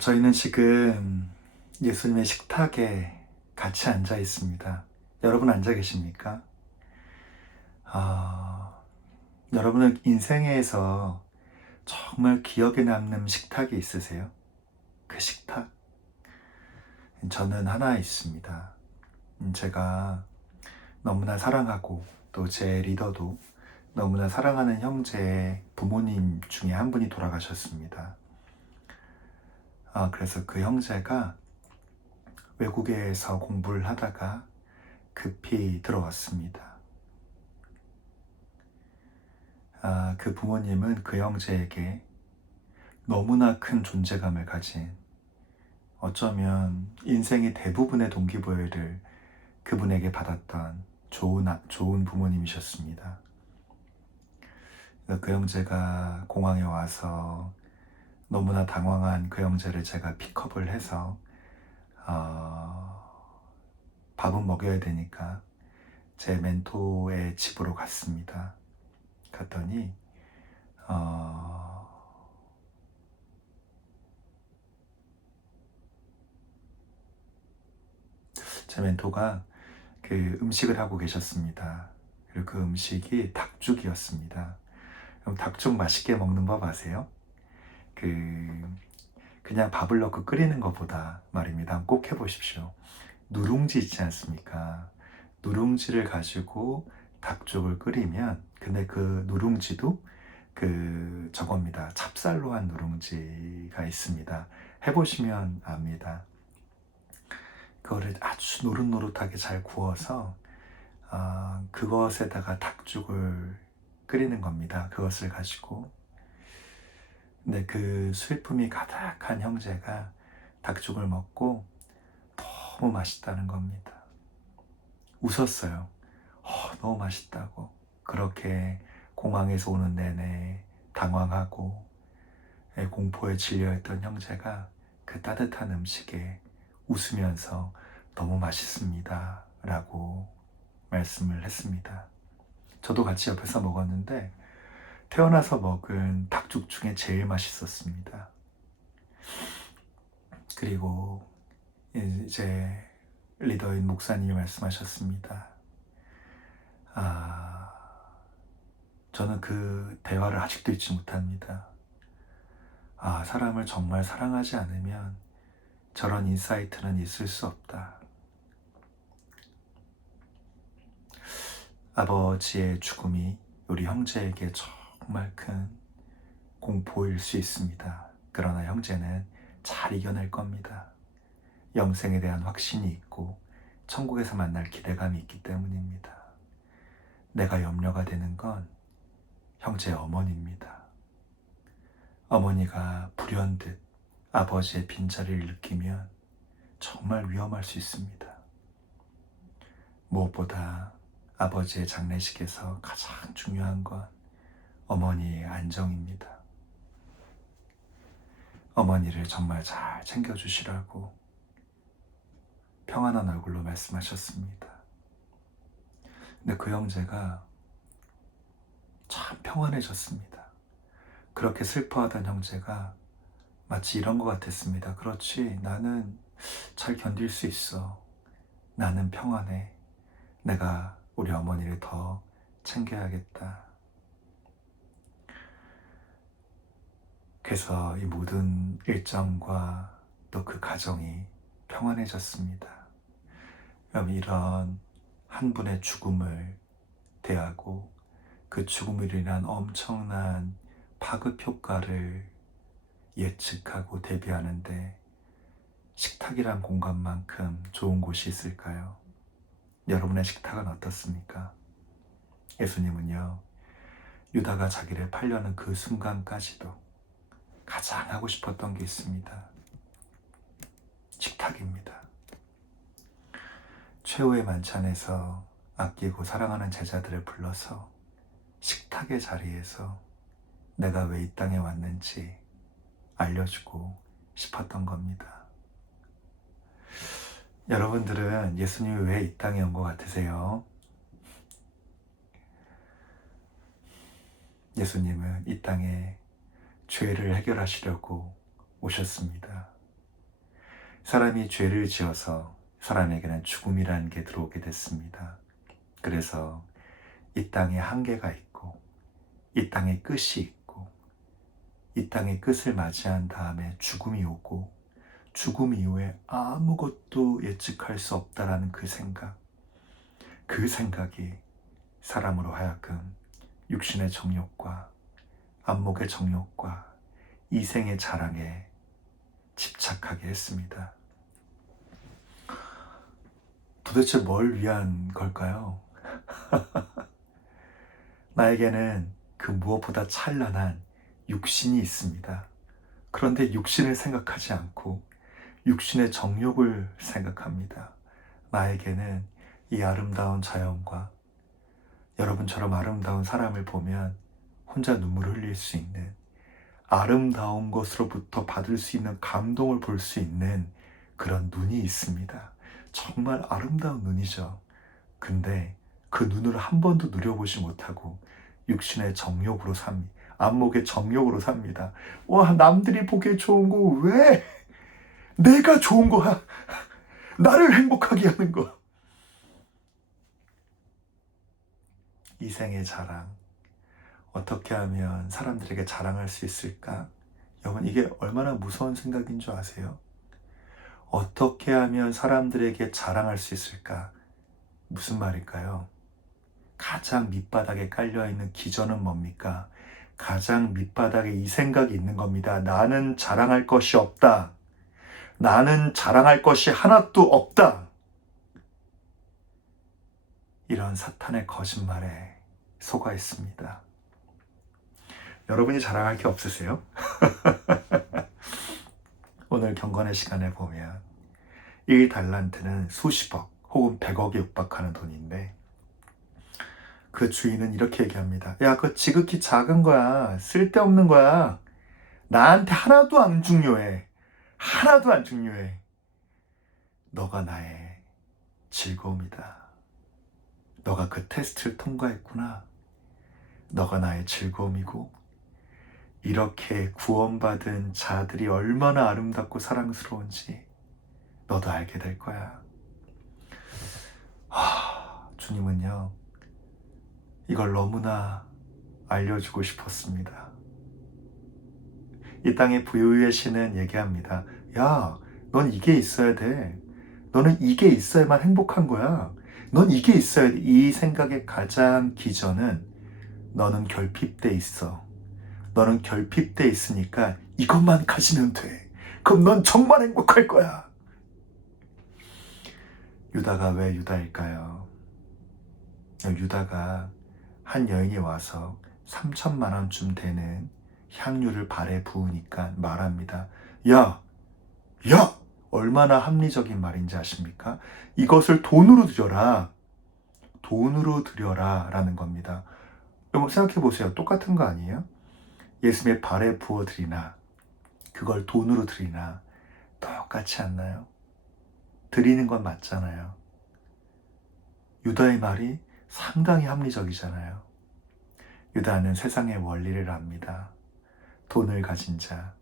저희는 지금 예수님의 식탁에 같이 앉아 있습니다. 여러분 앉아 계십니까? 아, 여러분은 인생에서 정말 기억에 남는 식탁이 있으세요? 그 식탁? 저는 하나 있습니다. 제가 너무나 사랑하고 또 제 리더도 너무나 사랑하는 형제의 부모님 중에 한 분이 돌아가셨습니다. 그래서 그 형제가 외국에서 공부를 하다가 급히 들어왔습니다. 그 부모님은 그 형제에게 너무나 큰 존재감을 가진, 어쩌면 인생의 대부분의 동기부여를 그분에게 받았던 좋은 부모님이셨습니다. 그 형제가 공항에 와서 너무나 당황한 그 형제를 제가 픽업을 해서 밥은 먹여야 되니까 제 멘토의 집으로 갔습니다. 갔더니 제 멘토가 그 음식을 하고 계셨습니다. 그리고 그 음식이 닭죽이었습니다. 그럼 닭죽 맛있게 먹는 법 아세요? 그냥 밥을 넣고 끓이는 것보다 말입니다. 꼭 해보십시오. 누룽지 있지 않습니까? 누룽지를 가지고 닭죽을 끓이면, 근데 그 누룽지도 저겁니다. 찹쌀로 한 누룽지가 있습니다. 해보시면 압니다. 그거를 아주 노릇노릇하게 잘 구워서 그것에다가 닭죽을 끓이는 겁니다. 그것을 가지고. 근데 그 슬픔이 가득한 형제가 닭죽을 먹고 너무 맛있다는 겁니다. 웃었어요. 너무 맛있다고. 그렇게 공항에서 오는 내내 당황하고 공포에 질려있던 형제가 그 따뜻한 음식에 웃으면서 너무 맛있습니다 라고 말씀을 했습니다. 저도 같이 옆에서 먹었는데 태어나서 먹은 닭죽 중에 제일 맛있었습니다. 그리고 이제 리더인 목사님이 말씀하셨습니다. 저는 그 대화를 아직도 잊지 못합니다. 사람을 정말 사랑하지 않으면 저런 인사이트는 있을 수 없다. 아버지의 죽음이 우리 형제에게 정말 큰 공포일 수 있습니다. 그러나 형제는 잘 이겨낼 겁니다. 영생에 대한 확신이 있고 천국에서 만날 기대감이 있기 때문입니다. 내가 염려가 되는 건 형제의 어머니입니다. 어머니가 불현듯 아버지의 빈자리를 느끼면 정말 위험할 수 있습니다. 무엇보다 아버지의 장례식에서 가장 중요한 건 어머니의 안정입니다. 어머니를 정말 잘 챙겨주시라고 평안한 얼굴로 말씀하셨습니다. 근데 그 형제가 참 평안해졌습니다. 그렇게 슬퍼하던 형제가 마치 이런 것 같았습니다. 그렇지, 나는 잘 견딜 수 있어. 나는 평안해. 내가 우리 어머니를 더 챙겨야겠다. 그래서 이 모든 일정과 또 그 가정이 평안해졌습니다. 그럼 이런 한 분의 죽음을 대하고 그 죽음으로 인한 엄청난 파급 효과를 예측하고 대비하는데 식탁이란 공간만큼 좋은 곳이 있을까요? 여러분의 식탁은 어떻습니까? 예수님은요, 유다가 자기를 팔려는 그 순간까지도 가장 하고 싶었던 게 있습니다. 식탁입니다. 최후의 만찬에서 아끼고 사랑하는 제자들을 불러서 식탁의 자리에서 내가 왜 이 땅에 왔는지 알려주고 싶었던 겁니다. 여러분들은 예수님이 왜 이 땅에 온 것 같으세요? 예수님은 이 땅에 죄를 해결하시려고 오셨습니다. 사람이 죄를 지어서 사람에게는 죽음이라는 게 들어오게 됐습니다. 그래서 이 땅에 한계가 있고 이 땅에 끝이 있고 이 땅의 끝을 맞이한 다음에 죽음이 오고 죽음 이후에 아무것도 예측할 수 없다라는 그 생각이 사람으로 하여금 육신의 정욕과 안목의 정욕과 이생의 자랑에 집착하게 했습니다. 도대체 뭘 위한 걸까요? 나에게는 그 무엇보다 찬란한 육신이 있습니다. 그런데 육신을 생각하지 않고 육신의 정욕을 생각합니다. 나에게는 이 아름다운 자연과 여러분처럼 아름다운 사람을 보면 혼자 눈물을 흘릴 수 있는, 아름다운 것으로부터 받을 수 있는 감동을 볼 수 있는 그런 눈이 있습니다. 정말 아름다운 눈이죠. 근데 그 눈을 한 번도 누려보지 못하고 육신의 정욕으로 삽니다. 안목의 정욕으로 삽니다. 와, 남들이 보기에 좋은 거 왜? 내가 좋은 거야. 나를 행복하게 하는 거. 이생의 자랑. 어떻게 하면 사람들에게 자랑할 수 있을까? 여러분, 이게 얼마나 무서운 생각인 줄 아세요? 어떻게 하면 사람들에게 자랑할 수 있을까? 무슨 말일까요? 가장 밑바닥에 깔려있는 기전은 뭡니까? 가장 밑바닥에 이 생각이 있는 겁니다. 나는 자랑할 것이 없다. 나는 자랑할 것이 하나도 없다. 이런 사탄의 거짓말에 속아 있습니다. 여러분이 자랑할 게 없으세요? 오늘 경건의 시간에 보면 1달란트는 수십억 혹은 100억에 육박하는 돈인데 그 주인은 이렇게 얘기합니다. 야, 그거 지극히 작은 거야. 쓸데없는 거야. 나한테 하나도 안 중요해. 하나도 안 중요해. 너가 나의 즐거움이다. 너가 그 테스트를 통과했구나. 너가 나의 즐거움이고 이렇게 구원받은 자들이 얼마나 아름답고 사랑스러운지 너도 알게 될 거야. 주님은요, 이걸 너무나 알려주고 싶었습니다. 이 땅의 부유의 신은 얘기합니다. 야, 넌 이게 있어야 돼. 너는 이게 있어야만 행복한 거야. 넌 이게 있어야 돼. 이 생각의 가장 기전은 너는 결핍돼 있어. 너는 결핍돼 있으니까 이것만 가지면 돼. 그럼 넌 정말 행복할 거야. 유다가 왜 유다일까요? 유다가 한 여인이 와서 3천만 원쯤 되는 향유를 발에 부으니까 말합니다. 야! 얼마나 합리적인 말인지 아십니까? 이것을 돈으로 드려라. 돈으로 드려라 라는 겁니다. 여러분 생각해 보세요. 똑같은 거 아니에요? 예수님의 발에 부어드리나 그걸 돈으로 드리나 똑같지 않나요? 드리는 건 맞잖아요. 유다의 말이 상당히 합리적이잖아요. 유다는 세상의 원리를 압니다. 돈을 가진 자,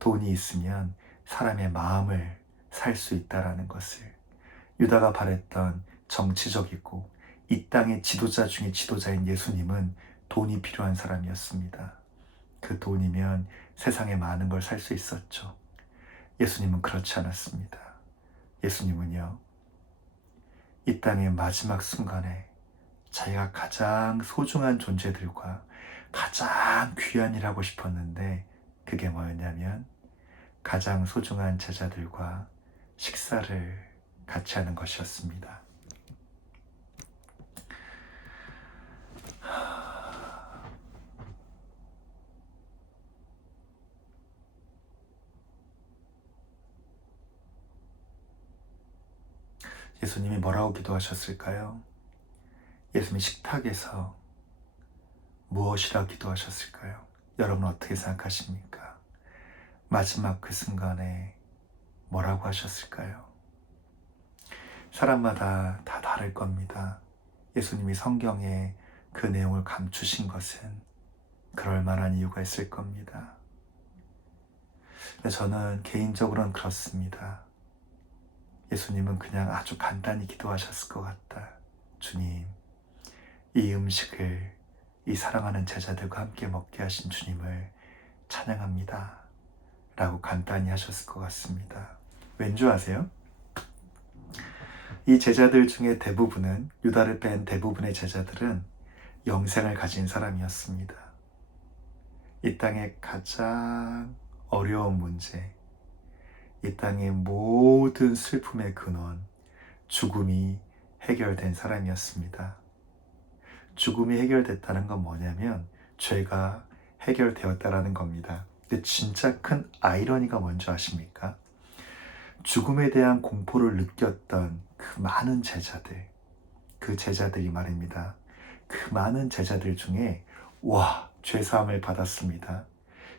돈이 있으면 사람의 마음을 살 수 있다라는 것을. 유다가 바랬던 정치적이고 이 땅의 지도자 중에 지도자인 예수님은 돈이 필요한 사람이었습니다. 그 돈이면 세상에 많은 걸 살 수 있었죠. 예수님은 그렇지 않았습니다. 예수님은요, 이 땅의 마지막 순간에 자기가 가장 소중한 존재들과 가장 귀한 일 하고 싶었는데 그게 뭐였냐면 가장 소중한 제자들과 식사를 같이 하는 것이었습니다. 예수님이 뭐라고 기도하셨을까요? 예수님이 식탁에서 무엇이라 기도하셨을까요? 여러분 어떻게 생각하십니까? 마지막 그 순간에 뭐라고 하셨을까요? 사람마다 다 다를 겁니다. 예수님이 성경에 그 내용을 감추신 것은 그럴 만한 이유가 있을 겁니다. 저는 개인적으로는 그렇습니다. 예수님은 그냥 아주 간단히 기도하셨을 것 같다. 주님, 이 음식을 이 사랑하는 제자들과 함께 먹게 하신 주님을 찬양합니다. 라고 간단히 하셨을 것 같습니다. 왠지 아세요? 이 제자들 중에 대부분은, 유다를 뺀 대부분의 제자들은 영생을 가진 사람이었습니다. 이 땅의 가장 어려운 문제, 이 땅의 모든 슬픔의 근원, 죽음이 해결된 사람이었습니다. 죽음이 해결됐다는 건 뭐냐면 죄가 해결되었다라는 겁니다. 근데 진짜 큰 아이러니가 뭔지 아십니까? 죽음에 대한 공포를 느꼈던 그 많은 제자들, 그 제자들이 말입니다. 그 많은 제자들 중에 와, 죄사함을 받았습니다.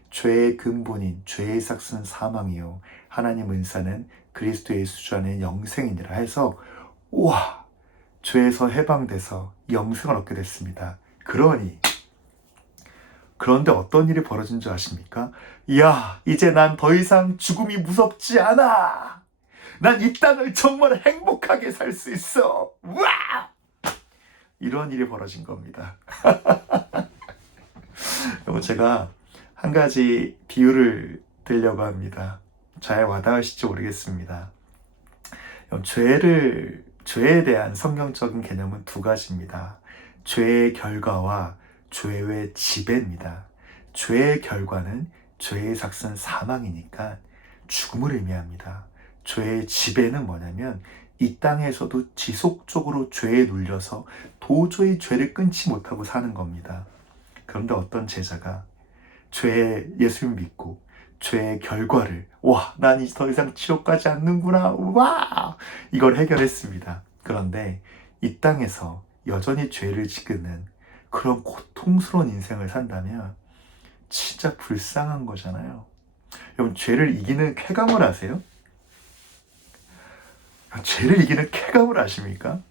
죄의 근본인 죄의 삭은 사망이요 하나님 은사는 그리스도 예수 주 안에 영생이니라 해서 와, 죄에서 해방돼서 영생을 얻게 됐습니다. 그런데 어떤 일이 벌어진 줄 아십니까? 이야, 이제 난 더 이상 죽음이 무섭지 않아. 난 이 땅을 정말 행복하게 살 수 있어. 와! 이런 일이 벌어진 겁니다. 그럼 제가 한 가지 비유를 드리려고 합니다. 잘 와닿으실지 모르겠습니다. 죄에 대한 성경적인 개념은 두 가지입니다. 죄의 결과와 죄의 지배입니다. 죄의 결과는 죄의 삭은 사망이니까 죽음을 의미합니다. 죄의 지배는 뭐냐면 이 땅에서도 지속적으로 죄에 눌려서 도저히 죄를 끊지 못하고 사는 겁니다. 그런데 어떤 제자가 예수를 믿고 죄의 결과를 난 이제 더 이상 지옥 가지 않는구나, 이걸 해결했습니다. 그런데 이 땅에서 여전히 죄를 짓는 그런 고통스러운 인생을 산다면 진짜 불쌍한 거잖아요. 여러분, 죄를 이기는 쾌감을 아세요? 죄를 이기는 쾌감을 아십니까?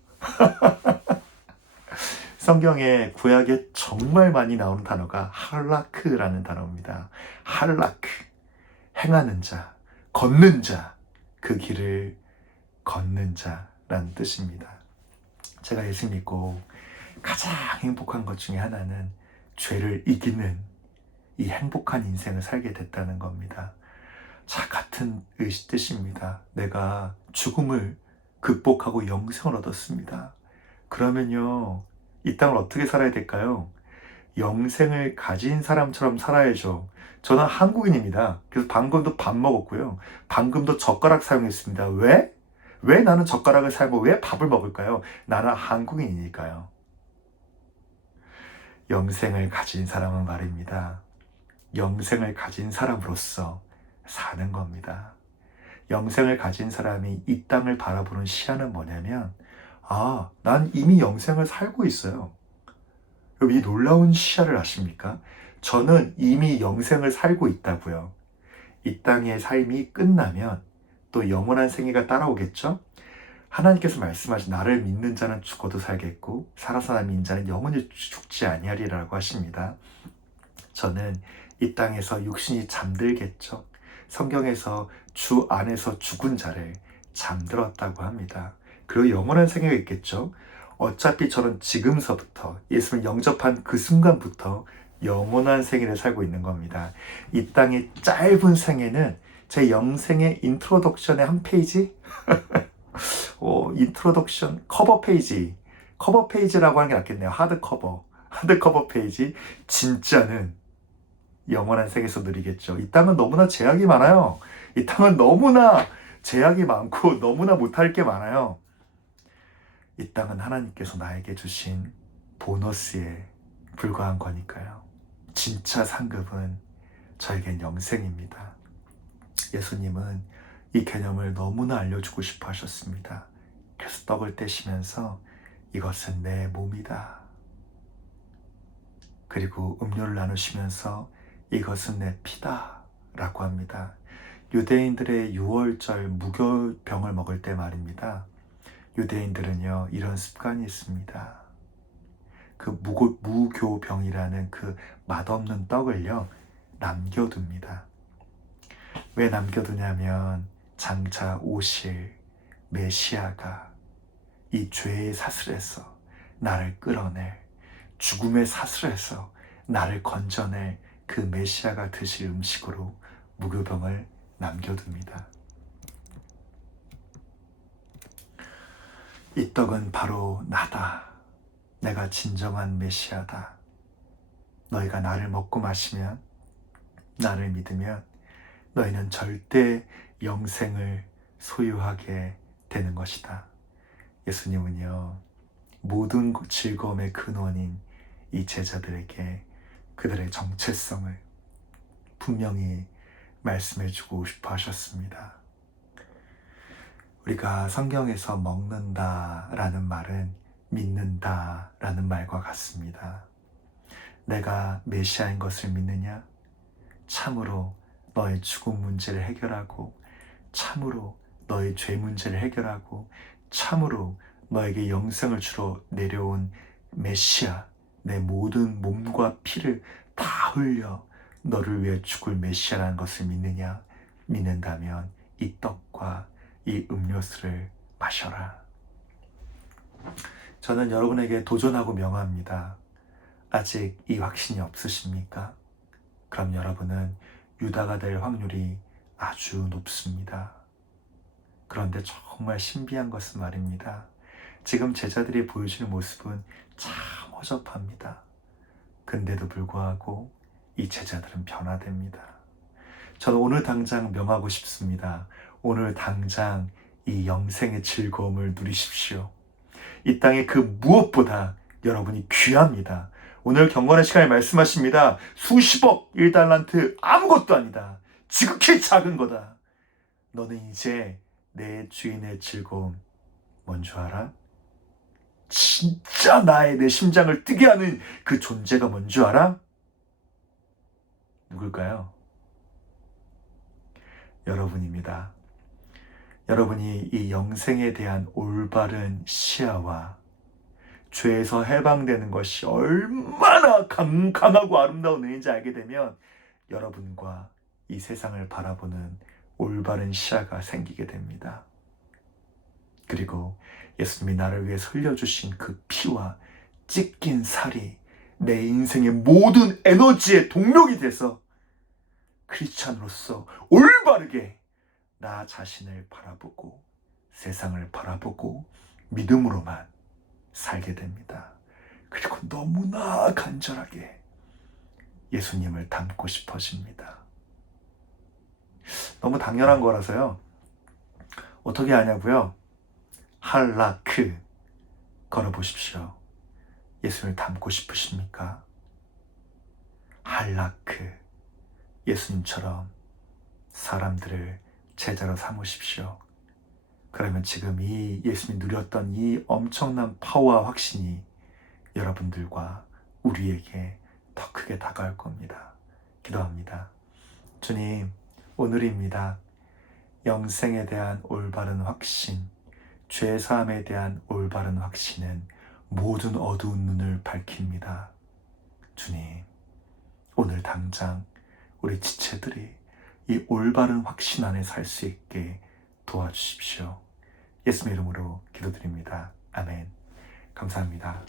성경에 구약에 정말 많이 나오는 단어가 할라크라는 단어입니다. 할라크, 행하는 자, 걷는 자, 그 길을 걷는 자라는 뜻입니다. 제가 예수 믿고 가장 행복한 것 중에 하나는 죄를 이기는 이 행복한 인생을 살게 됐다는 겁니다. 자, 같은 뜻입니다. 내가 죽음을 극복하고 영생을 얻었습니다. 그러면요, 이 땅을 어떻게 살아야 될까요? 영생을 가진 사람처럼 살아야죠. 저는 한국인입니다. 그래서 방금도 밥 먹었고요. 방금도 젓가락 사용했습니다. 왜? 왜 나는 젓가락을 사용하고 왜 밥을 먹을까요? 나는 한국인이니까요. 영생을 가진 사람은 말입니다. 영생을 가진 사람으로서 사는 겁니다. 영생을 가진 사람이 이 땅을 바라보는 시야는 뭐냐면 난 이미 영생을 살고 있어요. 이 놀라운 시야를 아십니까? 저는 이미 영생을 살고 있다고요. 이 땅의 삶이 끝나면 또 영원한 생애가 따라오겠죠? 하나님께서 말씀하신 나를 믿는 자는 죽어도 살겠고 살아서 믿는 자는 영원히 죽지 아니하리라고 하십니다. 저는 이 땅에서 육신이 잠들겠죠. 성경에서 주 안에서 죽은 자를 잠들었다고 합니다. 그리고 영원한 생애가 있겠죠. 어차피 저는 지금서부터 예수를 영접한 그 순간부터 영원한 생애를 살고 있는 겁니다. 이 땅의 짧은 생애는 제 영생의 인트로덕션의 한 페이지? 인트로덕션 커버 페이지라고 하는 게 낫겠네요. 하드커버 페이지. 진짜는 영원한 세계에서 누리겠죠. 이 땅은 너무나 제약이 많아요. 이 땅은 너무나 제약이 많고 너무나 못할 게 많아요. 이 땅은 하나님께서 나에게 주신 보너스에 불과한 거니까요. 진짜 상급은 저에겐 영생입니다. 예수님은 이 개념을 너무나 알려주고 싶어 하셨습니다. 그래서 떡을 떼시면서 이것은 내 몸이다. 그리고 음료를 나누시면서 이것은 내 피다 라고 합니다. 유대인들의 유월절 무교병을 먹을 때 말입니다. 유대인들은요, 이런 습관이 있습니다. 그 무교병이라는 그 맛없는 떡을요, 남겨둡니다. 왜 남겨두냐면 장차 오실 메시아가 이 죄의 사슬에서 나를 끌어낼, 죽음의 사슬에서 나를 건져낼 그 메시아가 드실 음식으로 무교병을 남겨둡니다. 이 떡은 바로 나다. 내가 진정한 메시아다. 너희가 나를 먹고 마시면, 나를 믿으면 너희는 절대 영생을 소유하게 되는 것이다. 예수님은요, 모든 즐거움의 근원인 이 제자들에게 그들의 정체성을 분명히 말씀해주고 싶어 하셨습니다. 우리가 성경에서 먹는다라는 말은 믿는다라는 말과 같습니다. 내가 메시아인 것을 믿느냐? 참으로 너의 죽음 문제를 해결하고, 참으로 너의 죄 문제를 해결하고, 참으로 너에게 영생을 주러 내려온 메시아, 내 모든 몸과 피를 다 흘려 너를 위해 죽을 메시아라는 것을 믿느냐? 믿는다면 이 떡과 이 음료수를 마셔라. 저는 여러분에게 도전하고 명합니다. 아직 이 확신이 없으십니까? 그럼 여러분은 유다가 될 확률이 아주 높습니다. 그런데 정말 신비한 것은 말입니다. 지금 제자들이 보여주는 모습은 참 허접합니다. 근데도 불구하고 이 제자들은 변화됩니다. 저는 오늘 당장 명하고 싶습니다. 오늘 당장 이 영생의 즐거움을 누리십시오. 이 땅의 그 무엇보다 여러분이 귀합니다. 오늘 경건의 시간에 말씀하십니다. 수십억 1달란트 아무것도 아니다. 지극히 작은 거다. 너는 이제 내 주인의 즐거움 뭔 줄 알아? 진짜 내 심장을 뛰게 하는 그 존재가 뭔 줄 알아? 누굴까요? 여러분입니다. 여러분이 이 영생에 대한 올바른 시야와 죄에서 해방되는 것이 얼마나 강하고 아름다운 은혜인지 알게 되면 여러분과 이 세상을 바라보는 올바른 시야가 생기게 됩니다. 그리고 예수님이 나를 위해 흘려주신 그 피와 찢긴 살이 내 인생의 모든 에너지의 동력이 돼서 크리스찬으로서 올바르게 나 자신을 바라보고 세상을 바라보고 믿음으로만 살게 됩니다. 그리고 너무나 간절하게 예수님을 닮고 싶어집니다. 너무 당연한 거라서요. 어떻게 하냐고요? 할라크 걸어보십시오. 예수님을 닮고 싶으십니까? 할라크, 예수님처럼 사람들을 제자로 삼으십시오. 그러면 지금 이 예수님이 누렸던 이 엄청난 파워와 확신이 여러분들과 우리에게 더 크게 다가올 겁니다. 기도합니다. 주님, 오늘입니다. 영생에 대한 올바른 확신, 죄사함에 대한 올바른 확신은 모든 어두운 눈을 밝힙니다. 주님, 오늘 당장 우리 지체들이 이 올바른 확신 안에 살 수 있게 도와주십시오. 예수님의 이름으로 기도드립니다. 아멘. 감사합니다.